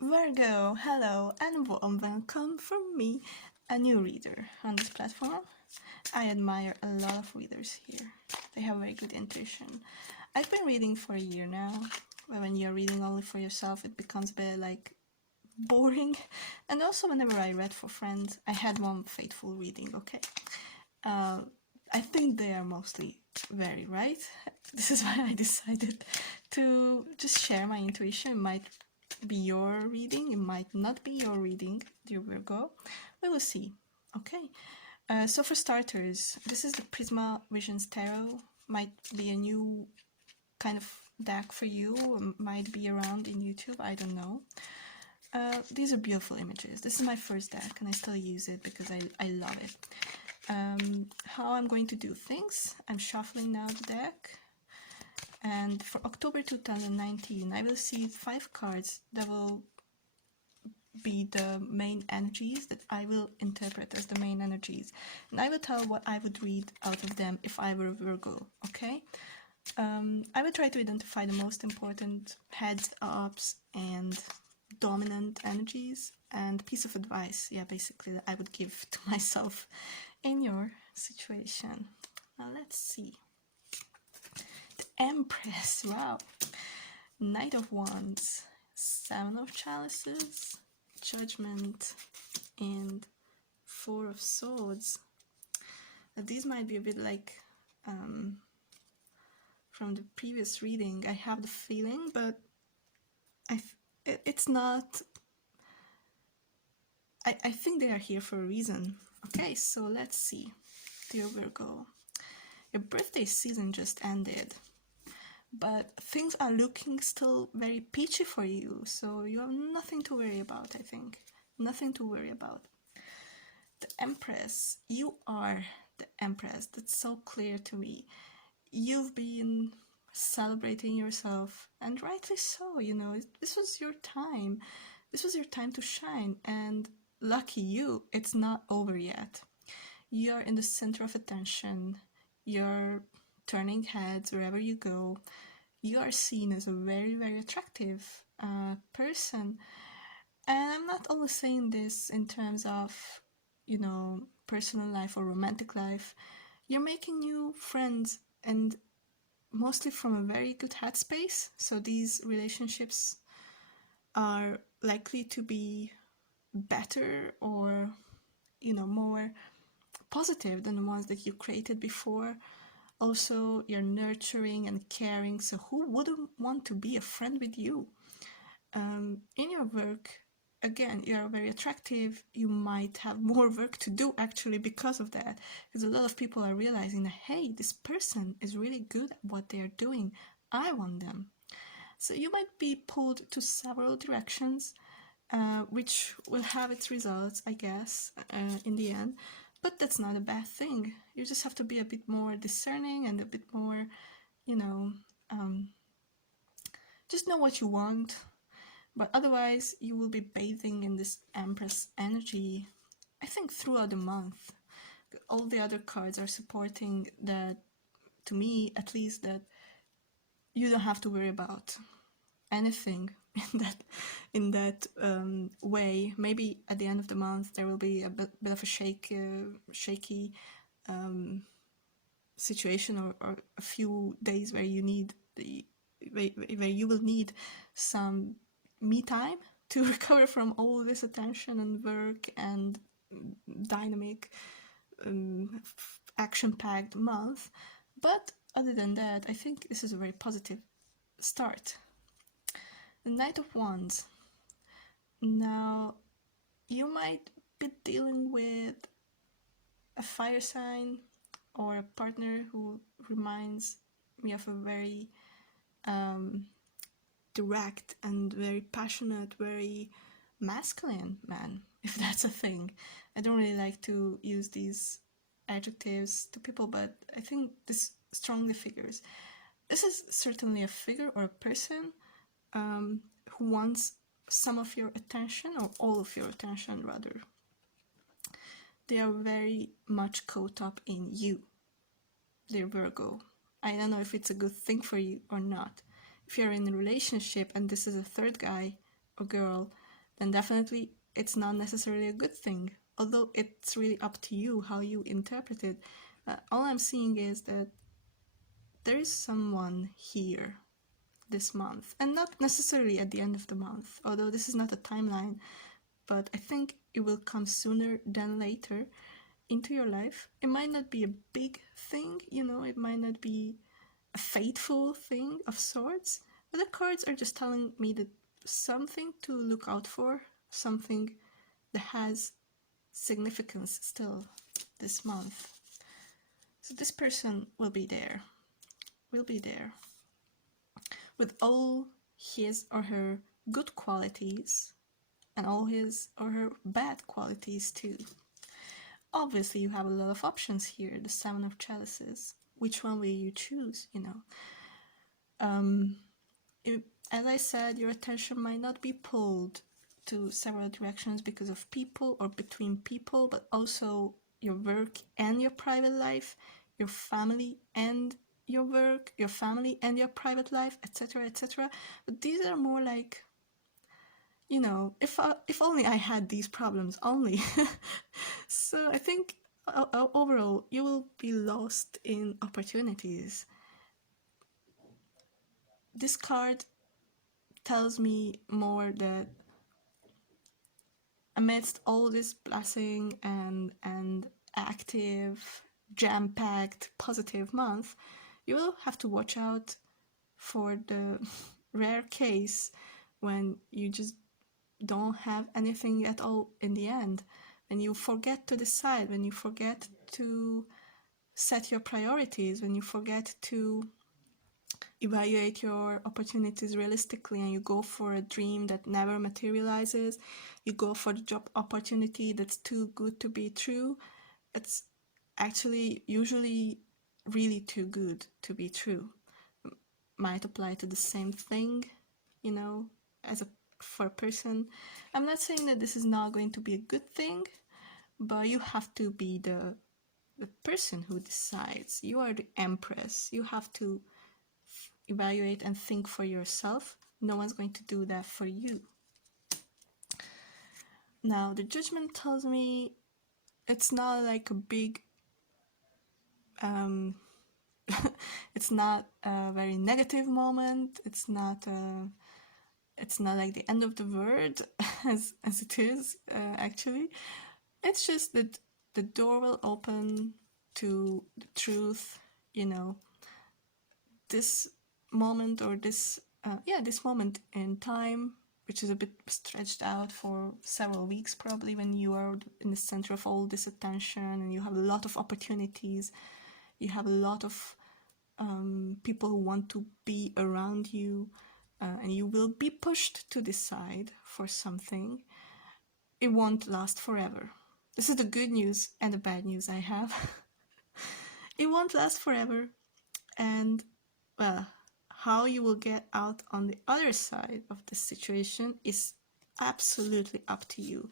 Virgo, hello and warm welcome from me, a new reader on this platform. I admire a lot of readers here. They have very good intuition. I've been reading for a year now, but when you're reading only for yourself, it becomes a bit like boring. And also, whenever I read for friends, I had one fateful reading, okay? Uh, I think they are mostly very right. This is why I decided to just share my intuition. It might be your reading, it might not be your reading, dear Virgo. We will see. Okay. So for starters, this is the Prisma Visions Tarot. Might be a new kind of deck for you, might be around in YouTube, I don't know. These are beautiful images. This is my first deck and I still use it because I love it. How I'm going to do things, I'm shuffling now the deck, and for October 2019 I will see 5 cards that will be the main energies that I will interpret as the main energies, and I will tell what I would read out of them if I were a Virgo, okay? I will try to identify the most important heads ups and dominant energies and piece of advice, yeah, basically, that I would give to myself in your situation. Now let's see. The Empress, wow. Knight of Wands, Seven of Chalices, Judgment, and Four of Swords. Now, these might be a bit like from the previous reading, I have the feeling, but it's not. I think they are here for a reason. Okay, so let's see. Dear Virgo, your birthday season just ended, but things are looking still very peachy for you, so you have nothing to worry about, I think. Nothing to worry about. The Empress, you are the Empress. That's so clear to me. You've been celebrating yourself, and rightly so, you know, this was your time. This was your time to shine, and lucky you, it's not over yet. You're in the center of attention. You're turning heads wherever you go. You are seen as a very, very attractive person. And I'm not only saying this in terms of, you know, personal life or romantic life. You're making new friends, and mostly from a very good headspace. So these relationships are likely to be better or, you know, more positive than the ones that you created before. Also, you're nurturing and caring, so who wouldn't want to be a friend with you? In your work, again, you're very attractive. You might have more work to do actually because of that, because a lot of people are realizing that, hey, this person is really good at what they are doing. I want them. So you might be pulled to several directions, which will have its results, I guess, in the end. But that's not a bad thing. You just have to be a bit more discerning and a bit more, you know, just know what you want. But otherwise, you will be bathing in this Empress energy, I think, throughout the month. All the other cards are supporting that, to me at least, that you don't have to worry about anything in that way. Maybe at the end of the month there will be a bit of a shaky situation, or a few days where you need where you will need some me time to recover from all this attention and work and dynamic action-packed month. But other than that, I think this is a very positive start. The Knight of Wands. Now, you might be dealing with a fire sign or a partner who reminds me of a very direct and very passionate, very masculine man, if that's a thing. I don't really like to use these adjectives to people, but I think this strongly figures. This is certainly a figure or a person who wants some of your attention, or all of your attention rather. They are very much caught up in you, dear Virgo. I don't know if it's a good thing for you or not. If you're in a relationship and this is a third guy or girl, then definitely it's not necessarily a good thing. Although it's really up to you how you interpret it. All I'm seeing is that there is someone here this month, and not necessarily at the end of the month, although this is not a timeline, but I think it will come sooner than later into your life. It might not be a big thing, it might not be a fateful thing of sorts, but the cards are just telling me that something to look out for, something that has significance still this month. So this person will be there, with all his or her good qualities and all his or her bad qualities too. Obviously, you have a lot of options here. The Seven of Chalices. Which one will you choose? Um, if, as I said, your attention might not be pulled to several directions because of people or between people, but also your work and your private life, your family and your work, your family and your private life, etc., etc. But these are more like, if only I had these problems only. So I think overall you will be lost in opportunities. This card tells me more that amidst all this blessing and active, jam-packed, positive month, you will have to watch out for the rare case when you just don't have anything at all in the end, when you forget to decide, when you forget to set your priorities, when you forget to evaluate your opportunities realistically and you go for a dream that never materializes, you go for the job opportunity that's too good to be true. It's actually usually really too good to be true. Might apply to the same thing, as for a person. I'm not saying that this is not going to be a good thing, but you have to be the person who decides. You are the empress. You have to evaluate and think for yourself. No one's going to do that for you. Now, the judgment tells me it's not like a big, it's not a very negative moment. It's not like the end of the world as it is actually. It's just that the door will open to the truth, this moment or this moment in time, which is a bit stretched out for several weeks probably, when you are in the center of all this attention and you have a lot of opportunities, you have a lot of people who want to be around you, and you will be pushed to decide for something. It won't last forever. This is the good news and the bad news I have. It won't last forever, and well, how you will get out on the other side of the situation is absolutely up to you.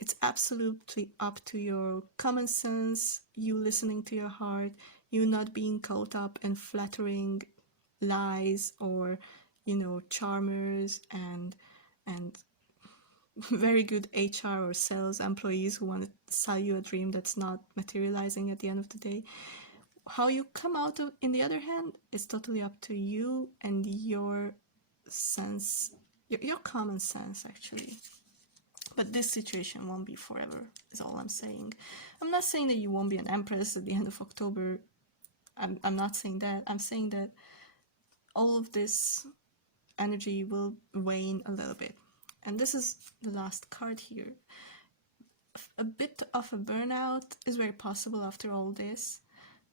It's absolutely up to your common sense, you listening to your heart, you not being caught up in flattering lies or, charmers and very good HR or sales employees who want to sell you a dream that's not materializing at the end of the day. How you come out of, in the other hand, is totally up to you and your sense, your common sense, actually. But this situation won't be forever, is all I'm saying. I'm not saying that you won't be an empress at the end of October. I'm not saying that. I'm saying that all of this energy will wane a little bit. And this is the last card here. A bit of a burnout is very possible after all this.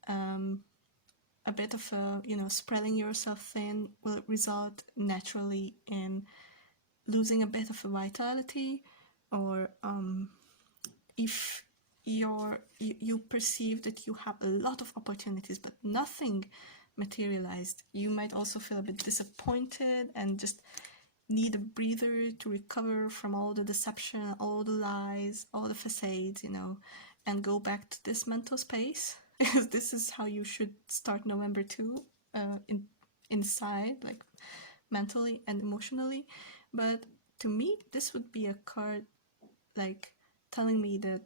A bit of a, spreading yourself thin will result naturally in losing a bit of a vitality, or if you perceive that you have a lot of opportunities but nothing materialized, you might also feel a bit disappointed and just need a breather to recover from all the deception, all the lies, all the facades, and go back to this mental space. This is how you should start November too, inside, like mentally and emotionally. But to me, this would be a card like telling me that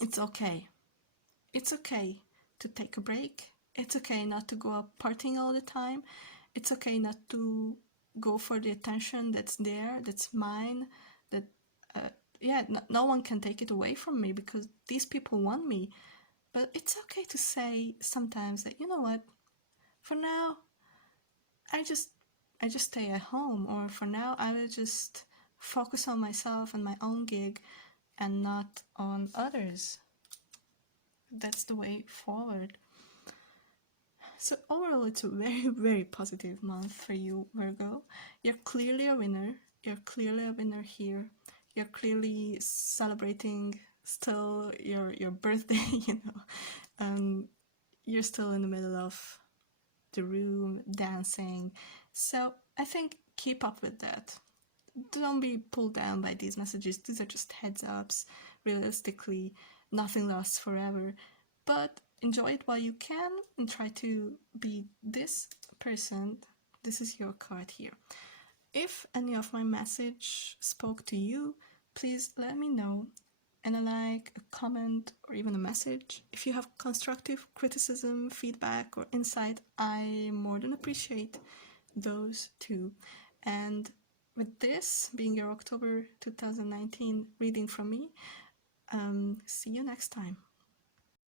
it's okay. It's okay to take a break. It's okay not to go out partying all the time. It's okay not to go for the attention that's there, that's mine, that, no one can take it away from me because these people want me. But it's okay to say sometimes that, you know what, for now, I just I just stay at home, or for now I will just focus on myself and my own gig and not on others. That's the way forward. So overall, it's a very, very positive month for you, Virgo. You're clearly a winner. You're clearly a winner here. You're clearly celebrating still your birthday, you know. You're still in the middle of the room dancing. So I think keep up with that. Don't be pulled down by these messages. These are just heads ups. Realistically, nothing lasts forever. But enjoy it while you can and try to be this person. This is your card here. If any of my message spoke to you, please let me know in a like, a comment, or even a message. If you have constructive criticism, feedback, or insight, I more than appreciate those too. And with this being your October 2019 reading from me, see you next time.